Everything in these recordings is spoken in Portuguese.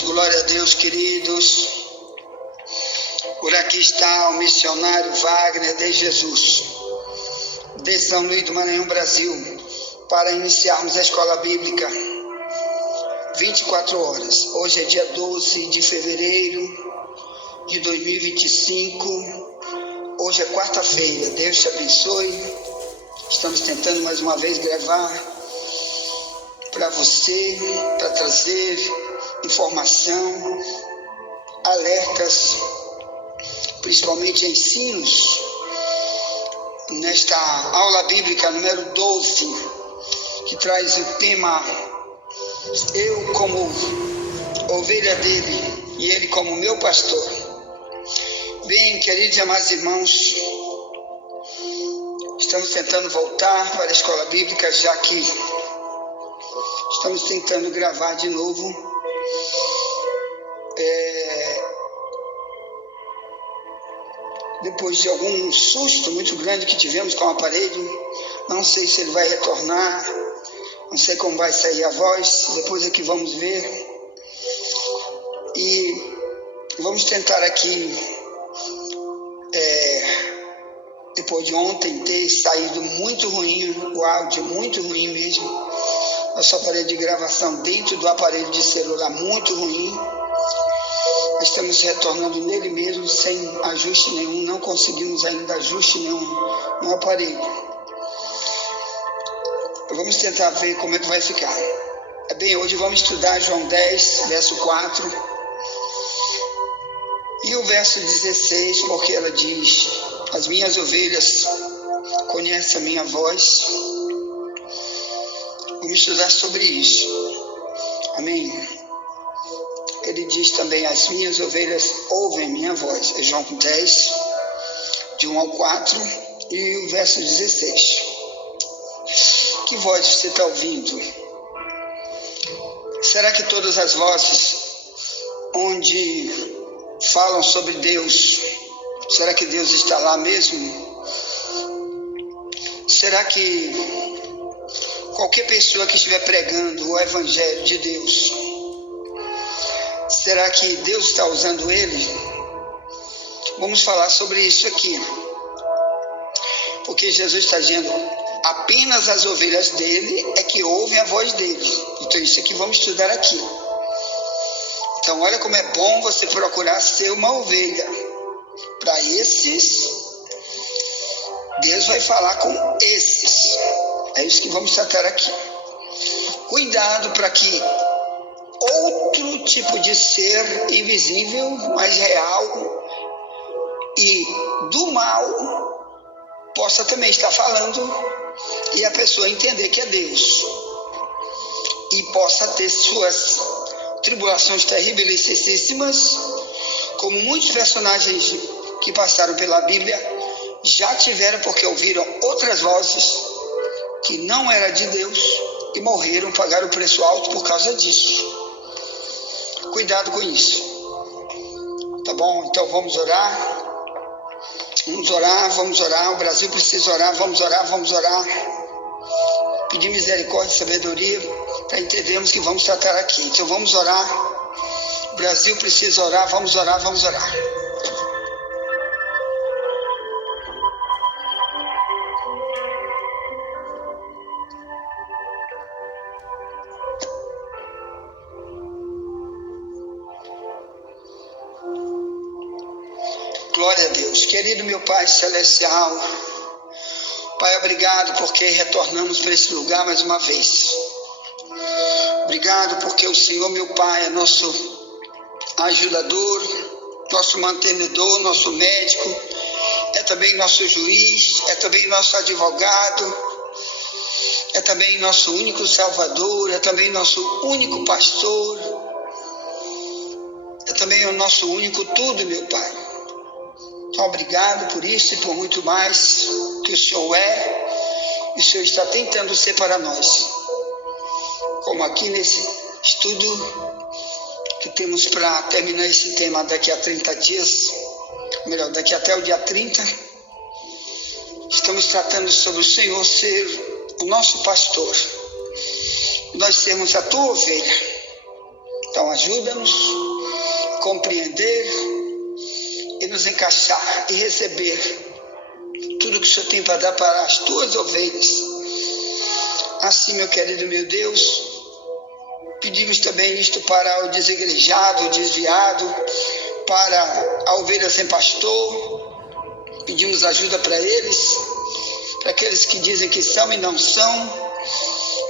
glória a Deus, queridos. Por aqui está o missionário Wagner de Jesus, de São Luís do Maranhão, Brasil, para iniciarmos a escola bíblica 24 horas. Hoje é dia 12 de fevereiro de 2025. Hoje é quarta-feira. Deus te abençoe. Estamos tentando mais uma vez gravar para você, para trazer informação, alertas, principalmente ensinos, nesta aula bíblica número 12, que traz o tema Eu como ovelha dele e ele como meu pastor. Bem, queridos e amados irmãos, estamos tentando voltar para a escola bíblica, já que estamos tentando gravar de novo. Depois de algum susto muito grande que tivemos com o aparelho, não sei se ele vai retornar, não sei como vai sair a voz, depois é que vamos ver. E vamos tentar aqui, depois de ontem ter saído muito ruim, o áudio muito ruim mesmo, nosso aparelho de gravação dentro do aparelho de celular muito ruim. Estamos retornando nele mesmo sem ajuste nenhum, não conseguimos ainda ajuste nenhum no aparelho. Vamos tentar ver como é que vai ficar. Bem, hoje vamos estudar João 10, verso 4 e o verso 16, porque ela diz: as minhas ovelhas conhecem a minha voz. Vamos estudar sobre isso. Amém. Ele diz também: as minhas ovelhas ouvem minha voz. É João 10, de 1 ao 4 e o verso 16. Que voz você está ouvindo? Será que todas as vozes onde falam sobre Deus, será que Deus está lá mesmo? Será que qualquer pessoa que estiver pregando o Evangelho de Deus, será que Deus está usando ele? Vamos falar sobre isso aqui. Porque Jesus está dizendo: apenas as ovelhas dele é que ouvem a voz dele. Então isso aqui vamos estudar aqui. Então olha como é bom você procurar ser uma ovelha. Para esses, Deus vai falar com esses. É isso que vamos tratar aqui. Cuidado para que outro tipo de ser invisível, mas real e do mal possa também estar falando e a pessoa entender que é Deus e possa ter suas tribulações terríveis, como muitos personagens que passaram pela Bíblia já tiveram, porque ouviram outras vozes que não era de Deus e morreram, pagaram o preço alto por causa disso. Cuidado com isso, tá bom? Então vamos orar. Vamos orar. O Brasil precisa orar. Vamos orar. Pedir misericórdia e sabedoria para entendermos que vamos tratar aqui. Então vamos orar. O Brasil precisa orar. Vamos orar. Glória a Deus. Querido meu Pai Celestial, Pai, obrigado porque retornamos para esse lugar mais uma vez. Obrigado porque o Senhor, meu Pai, é nosso ajudador, nosso mantenedor, nosso médico, é também nosso juiz, é também nosso advogado, é também nosso único salvador, é também nosso único pastor, é também o nosso único tudo, meu Pai. Então, obrigado por isso e por muito mais que o Senhor é e o Senhor está tentando ser para nós. Como aqui nesse estudo que temos para terminar esse tema daqui a 30 dias, melhor, daqui até o dia 30, estamos tratando sobre o Senhor ser o nosso pastor, nós sermos a tua ovelha. Então ajuda-nos a compreender e nos encaixar e receber tudo que o Senhor tem para dar para as tuas ovelhas. Assim, meu querido, meu Deus, pedimos também isto para o desigrejado, o desviado, para a ovelha sem pastor. Pedimos ajuda para eles, para aqueles que dizem que são e não são,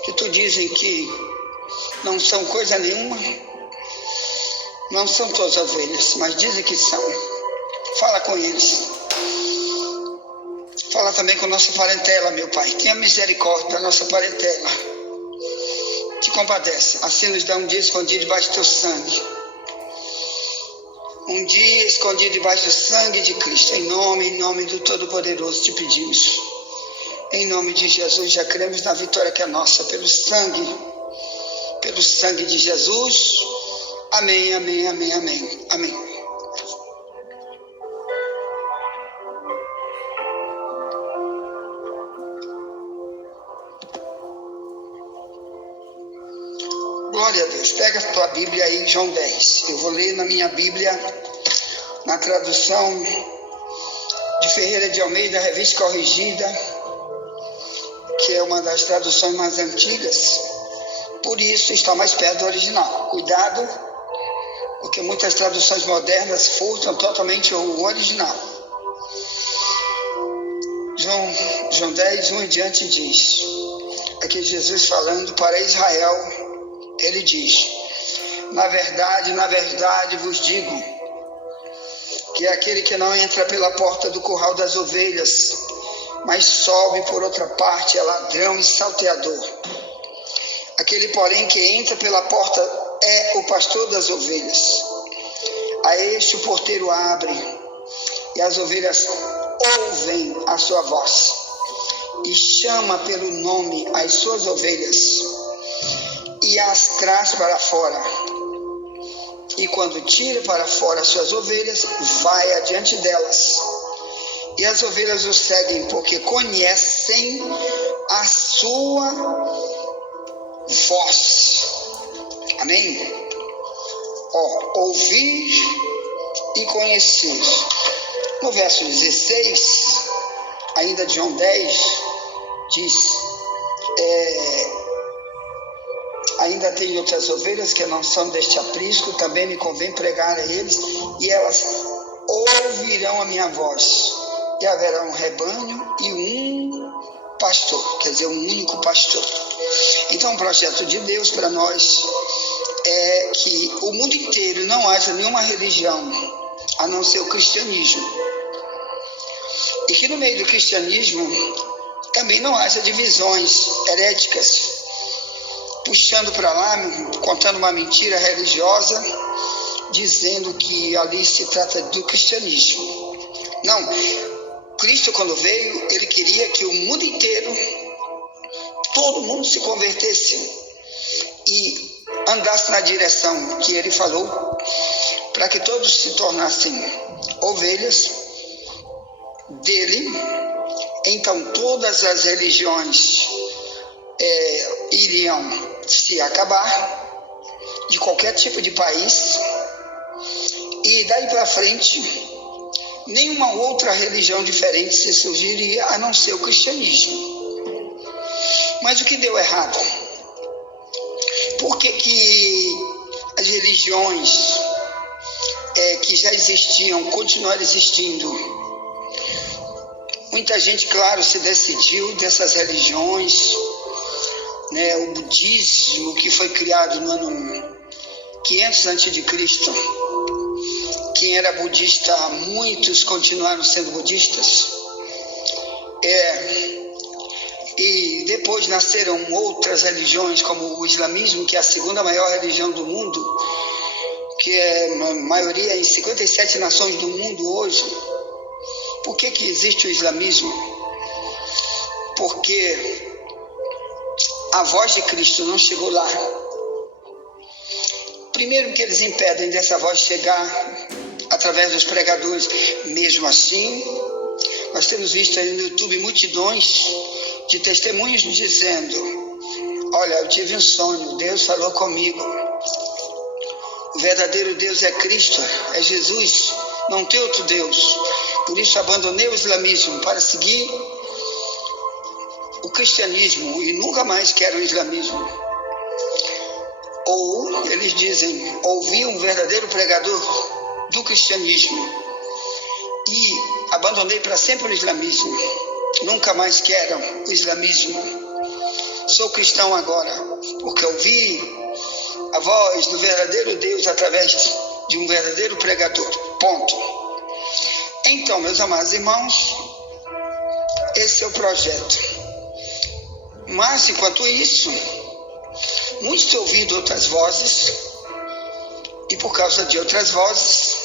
que tu dizem que não são coisa nenhuma. Não são todas ovelhas, mas dizem que são. Fala com eles. Fala também com nossa parentela, meu Pai. Tenha misericórdia da nossa parentela. Te compadece. Assim nos dá um dia escondido debaixo do teu sangue. Um dia escondido debaixo do sangue de Cristo. Em nome do Todo-Poderoso te pedimos. Em nome de Jesus, já cremos na vitória que é nossa, pelo sangue de Jesus. Amém, amém, amém, amém, amém. Glória a Deus. Pega a tua Bíblia aí, João 10. Eu vou ler na minha Bíblia, na tradução de Ferreira de Almeida, Revista Corrigida, que é uma das traduções mais antigas, por isso está mais perto do original. Cuidado, porque muitas traduções modernas furtam totalmente o original. João 10, 1 em diante diz, aqui Jesus falando para Israel, ele diz, na verdade vos digo, que aquele que não entra pela porta do curral das ovelhas, mas sobe por outra parte, é ladrão e salteador. Aquele, porém, que entra pela porta é o pastor das ovelhas. A este o porteiro abre, e as ovelhas ouvem a sua voz, e chama pelo nome as suas ovelhas, e as traz para fora. E quando tira para fora as suas ovelhas, vai adiante delas. E as ovelhas o seguem, porque conhecem a sua voz. Amém? Ouvir e conhecer. No verso 16, ainda de João 10, diz, ainda tem outras ovelhas que não são deste aprisco, também me convém pregar a eles, e elas ouvirão a minha voz, e haverá um rebanho e um pastor, quer dizer, um único pastor. Então, o projeto de Deus para nós é que o mundo inteiro não haja nenhuma religião, a não ser o cristianismo. E que no meio do cristianismo também não haja divisões heréticas, puxando para lá, contando uma mentira religiosa, dizendo que ali se trata do cristianismo. Não, Cristo quando veio, ele queria que o mundo inteiro, todo mundo se convertesse e andasse na direção que ele falou, para que todos se tornassem ovelhas dele. Então todas as religiões iriam se acabar, de qualquer tipo de país, e daí para frente nenhuma outra religião diferente se surgiria a não ser o cristianismo. Mas o que deu errado? Por que as religiões que já existiam continuaram existindo? Muita gente, claro, se decidiu dessas religiões, né? O budismo, que foi criado no ano 500 a.C., quem era budista, muitos continuaram sendo budistas. E depois nasceram outras religiões, como o islamismo, que é a segunda maior religião do mundo, que é a maioria em 57 nações do mundo hoje. Por que existe o islamismo? Porque a voz de Cristo não chegou lá. Primeiro que eles impedem dessa voz chegar através dos pregadores. Mesmo assim, nós temos visto aí no YouTube multidões de testemunhos dizendo: olha, eu tive um sonho, Deus falou comigo. O verdadeiro Deus é Cristo, é Jesus, não tem outro Deus. Por isso abandonei o islamismo para seguir o cristianismo e nunca mais quero o islamismo. Ou eles dizem, ouvi um verdadeiro pregador do cristianismo e abandonei para sempre o islamismo. Nunca mais quero o islamismo. Sou cristão agora, porque ouvi a voz do verdadeiro Deus através de um verdadeiro pregador. Ponto. Então, meus amados irmãos, esse é o projeto. Mas, enquanto isso, muitos têm ouvido outras vozes, e por causa de outras vozes,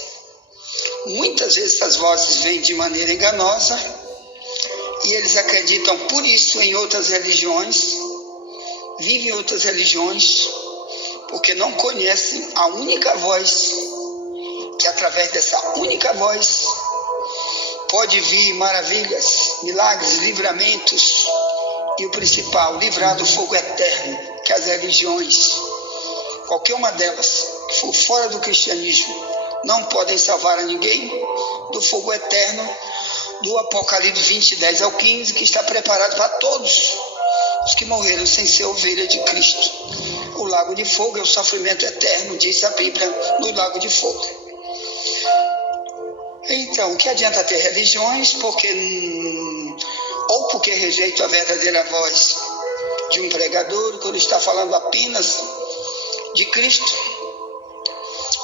muitas vezes essas vozes vêm de maneira enganosa, e eles acreditam por isso em outras religiões, vivem em outras religiões, porque não conhecem a única voz, que através dessa única voz pode vir maravilhas, milagres, livramentos, e o principal, livrar do fogo eterno, que as religiões, qualquer uma delas, que for fora do cristianismo, não podem salvar a ninguém do fogo eterno do Apocalipse 20, 10 ao 15, que está preparado para todos os que morreram sem ser ovelha de Cristo. O lago de fogo é o sofrimento eterno, diz a Bíblia, no lago de fogo. Então, o que adianta ter religiões, ou porque rejeito a verdadeira voz de um pregador, quando está falando apenas de Cristo,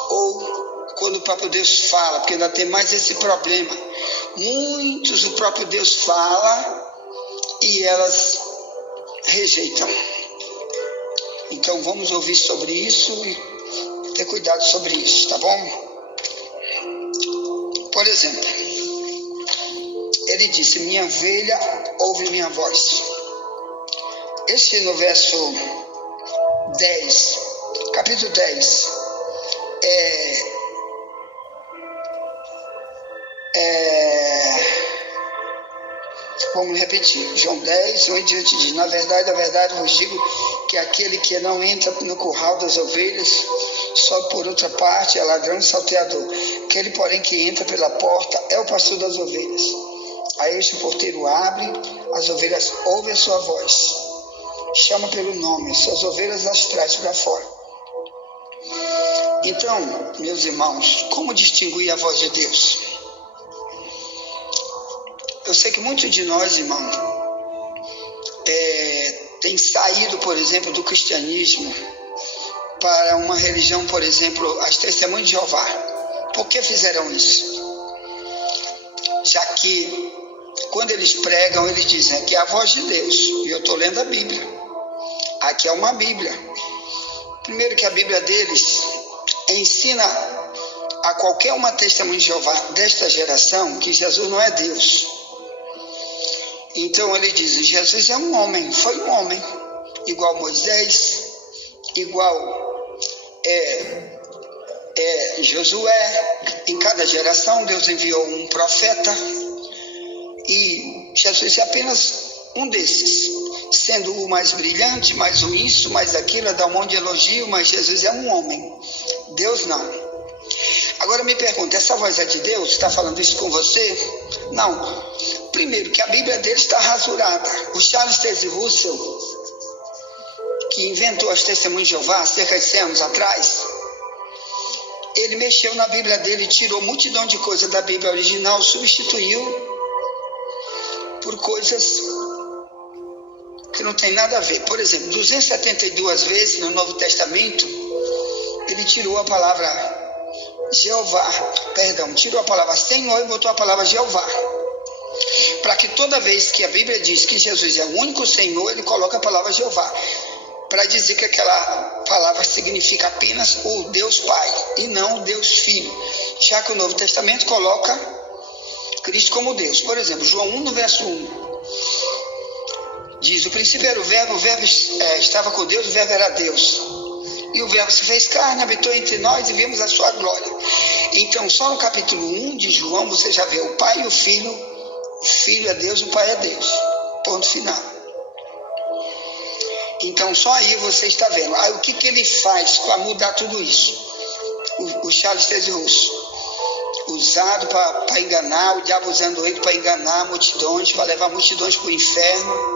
ou quando o próprio Deus fala, porque ainda tem mais esse problema. Muitos o próprio Deus fala e elas rejeitam. Então vamos ouvir sobre isso e ter cuidado sobre isso, tá bom? Por exemplo, ele disse, minha ovelha ouve minha voz. Esse no verso 10, capítulo 10, vamos repetir, João 10, 1 em diante diz, na verdade vos digo que aquele que não entra no curral das ovelhas, só por outra parte é ladrão e salteador. Aquele, porém, que entra pela porta é o pastor das ovelhas. A este o porteiro abre, as ovelhas ouvem a sua voz, chama pelo nome, suas ovelhas as traz para fora. Então, meus irmãos, como distinguir a voz de Deus? Eu sei que muitos de nós, irmãos, têm saído, por exemplo, do cristianismo para uma religião, por exemplo, as Testemunhas de Jeová. Por que fizeram isso? Já que, quando eles pregam, eles dizem que é a voz de Deus. E eu estou lendo a Bíblia. Aqui é uma Bíblia. Primeiro que a Bíblia deles ensina a qualquer uma Testemunha de Jeová desta geração que Jesus não é Deus. Então ele diz, Jesus é um homem, foi um homem, igual Moisés, igual Josué. Em cada geração Deus enviou um profeta e Jesus é apenas um desses, sendo o mais brilhante, mais o isso, mais aquilo, dá um monte de elogio, mas Jesus é um homem, Deus não. Agora me pergunta, essa voz é de Deus? Está falando isso com você? Não. Primeiro, que a Bíblia dele está rasurada. O Charles Taze Russell, que inventou as Testemunhas de Jeová há cerca de 100 anos atrás, ele mexeu na Bíblia dele, tirou multidão de coisas da Bíblia original, substituiu por coisas que não tem nada a ver. Por exemplo, 272 vezes no Novo Testamento, ele tirou a palavra tirou a palavra Senhor e botou a palavra Jeová. Para que toda vez que a Bíblia diz que Jesus é o único Senhor, ele coloca a palavra Jeová, para dizer que aquela palavra significa apenas o Deus Pai e não o Deus Filho, já que o Novo Testamento coloca Cristo como Deus. Por exemplo, João 1, no verso 1, diz, o princípio era o verbo estava com Deus, o verbo era Deus. E o verbo se fez carne, habitou entre nós e vimos a sua glória. Então, só no capítulo 1 de João, você já vê o Pai e o Filho. O Filho é Deus, o Pai é Deus. Ponto final. Então, só aí você está vendo. Aí, o que ele faz para mudar tudo isso? o Charles Taze Russell, usado para enganar, o diabo usando ele para enganar multidões, para levar multidões para o inferno.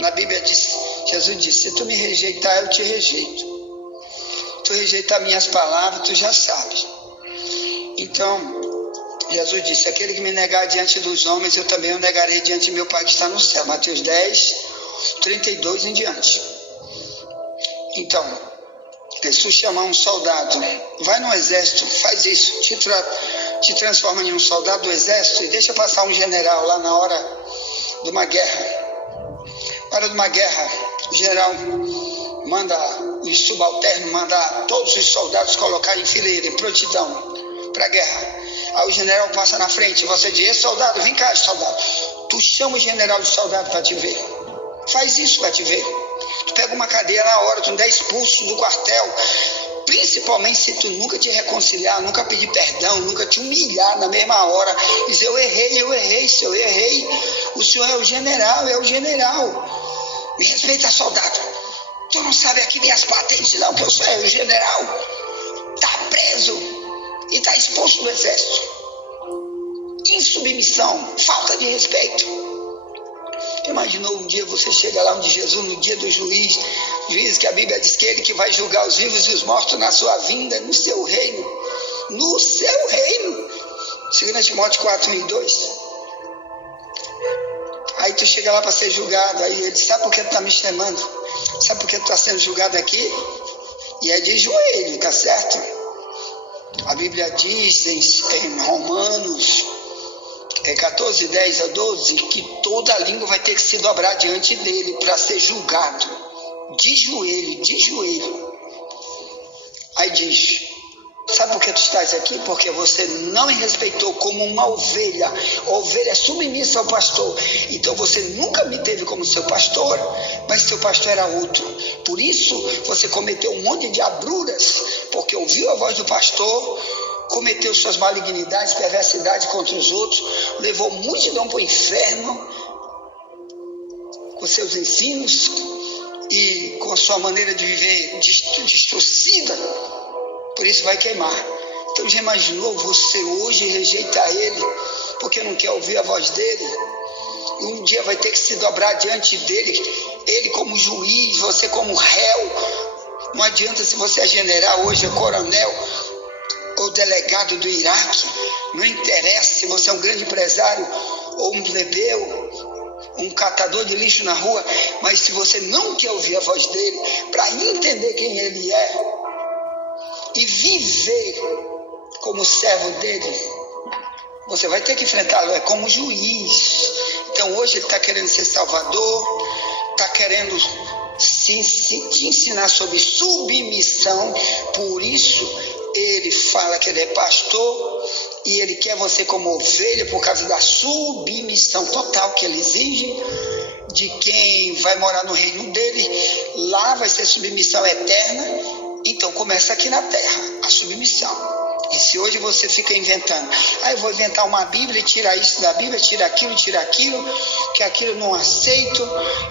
Na Bíblia diz, Jesus disse, se tu me rejeitar, eu te rejeito. Tu rejeitar minhas palavras, tu já sabes. Então, Jesus disse, aquele que me negar diante dos homens, eu também o negarei diante de meu Pai que está no céu. Mateus 10, 32 em diante. Então, Jesus chamar um soldado, vai no exército, faz isso, te transforma em um soldado do exército e deixa passar um general lá na hora de uma guerra. Na hora de uma guerra, o general manda os subalternos, manda todos os soldados colocar em fileira, em prontidão para a guerra. Aí o general passa na frente, você diz, soldado, vem cá, soldado. Tu chama o general de soldado para te ver. Faz isso para te ver. Tu pega uma cadeia na hora, tu não é expulso do quartel. Principalmente se tu nunca te reconciliar, nunca pedir perdão, nunca te humilhar na mesma hora. Dizer, eu errei, senhor, eu errei. O senhor é o general. Me respeita, soldado. Tu não sabe aqui minhas patentes não, que eu sou o general. Tá preso e tá expulso do exército. Insubmissão, falta de respeito. Imaginou um dia você chega lá onde Jesus, no dia do juiz que a Bíblia diz que ele que vai julgar os vivos e os mortos na sua vinda, no seu reino. No seu reino. 2 Timóteo 4, 1 e 2. Aí tu chega lá para ser julgado, aí ele diz, sabe por que tu está me chamando? Sabe por que tu está sendo julgado aqui? E é de joelho, tá certo? A Bíblia diz em Romanos 14, 10 a 12, que toda língua vai ter que se dobrar diante dele para ser julgado. De joelho. Aí diz, sabe por que tu estás aqui? Porque você não me respeitou como uma ovelha. A ovelha é submissa ao pastor. Então você nunca me teve como seu pastor, mas seu pastor era outro. Por isso você cometeu um monte de diabruras, porque ouviu a voz do pastor, cometeu suas malignidades, perversidades contra os outros, levou multidão para o inferno com seus ensinos e com a sua maneira de viver distorcida. Por isso vai queimar. Então já imaginou você hoje rejeitar ele porque não quer ouvir a voz dele? E um dia vai ter que se dobrar diante dele, ele como juiz, você como réu. Não adianta se você é general hoje, é coronel ou delegado do Iraque, não interessa se você é um grande empresário ou um plebeu, um catador de lixo na rua, mas se você não quer ouvir a voz dele, para entender quem ele é e viver como servo dele, você vai ter que enfrentá-lo, é como juiz. Então hoje ele está querendo ser salvador, está querendo te ensinar sobre submissão, por isso ele fala que ele é pastor e ele quer você como ovelha por causa da submissão total que ele exige de quem vai morar no reino dele. Lá vai ser submissão eterna. Então começa aqui na terra a submissão. E se hoje você fica inventando, eu vou inventar uma Bíblia e tirar isso da Bíblia, tira aquilo, que aquilo não aceito,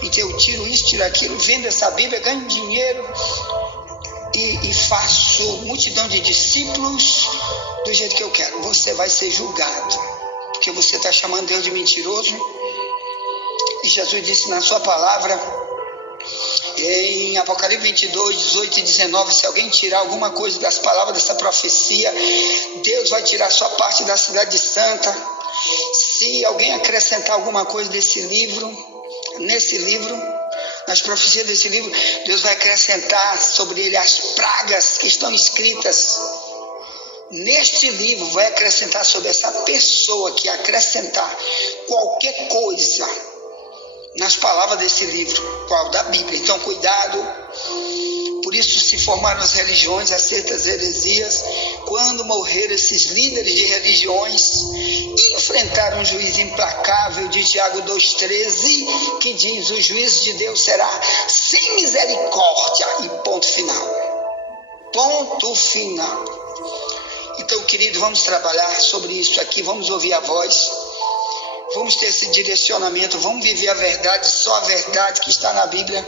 então eu tiro isso, tiro aquilo, vendo essa Bíblia, ganho dinheiro e faço multidão de discípulos do jeito que eu quero. Você vai ser julgado, porque você está chamando Deus de mentiroso. E Jesus disse na sua palavra, em Apocalipse 22, 18 e 19, se alguém tirar alguma coisa das palavras dessa profecia, Deus vai tirar sua parte da cidade santa. Se alguém acrescentar alguma coisa nesse livro, nas profecias desse livro, Deus vai acrescentar sobre ele as pragas que estão escritas neste livro, vai acrescentar sobre essa pessoa que acrescentar qualquer coisa nas palavras desse livro, qual? Da Bíblia. Então cuidado. Por isso se formaram as religiões, as seitas, heresias. Quando morreram esses líderes de religiões, enfrentaram um juiz implacável de Tiago 2,13, que diz, o juízo de Deus será sem misericórdia, e ponto final. Ponto final. Então, querido, vamos trabalhar sobre isso aqui, vamos ouvir a voz, vamos ter esse direcionamento, vamos viver a verdade, só a verdade que está na Bíblia.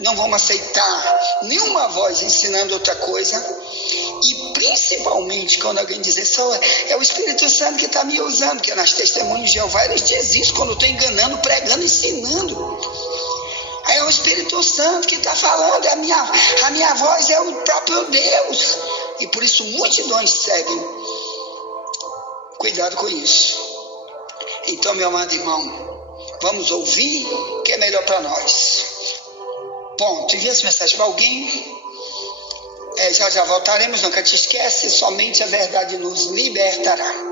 não vamos aceitar nenhuma voz ensinando outra coisa. E principalmente quando alguém diz, é o Espírito Santo que está me usando, porque nas testemunhas de Jeová eles dizem isso, quando eu estou enganando, pregando, ensinando. Aí é o Espírito Santo que está falando, a minha voz é o próprio Deus. E por isso multidões seguem. Cuidado com isso. Então, meu amado irmão, vamos ouvir o que é melhor para nós. Ponto. Envia essa mensagem para alguém. Já voltaremos, nunca te esquece, somente a verdade nos libertará.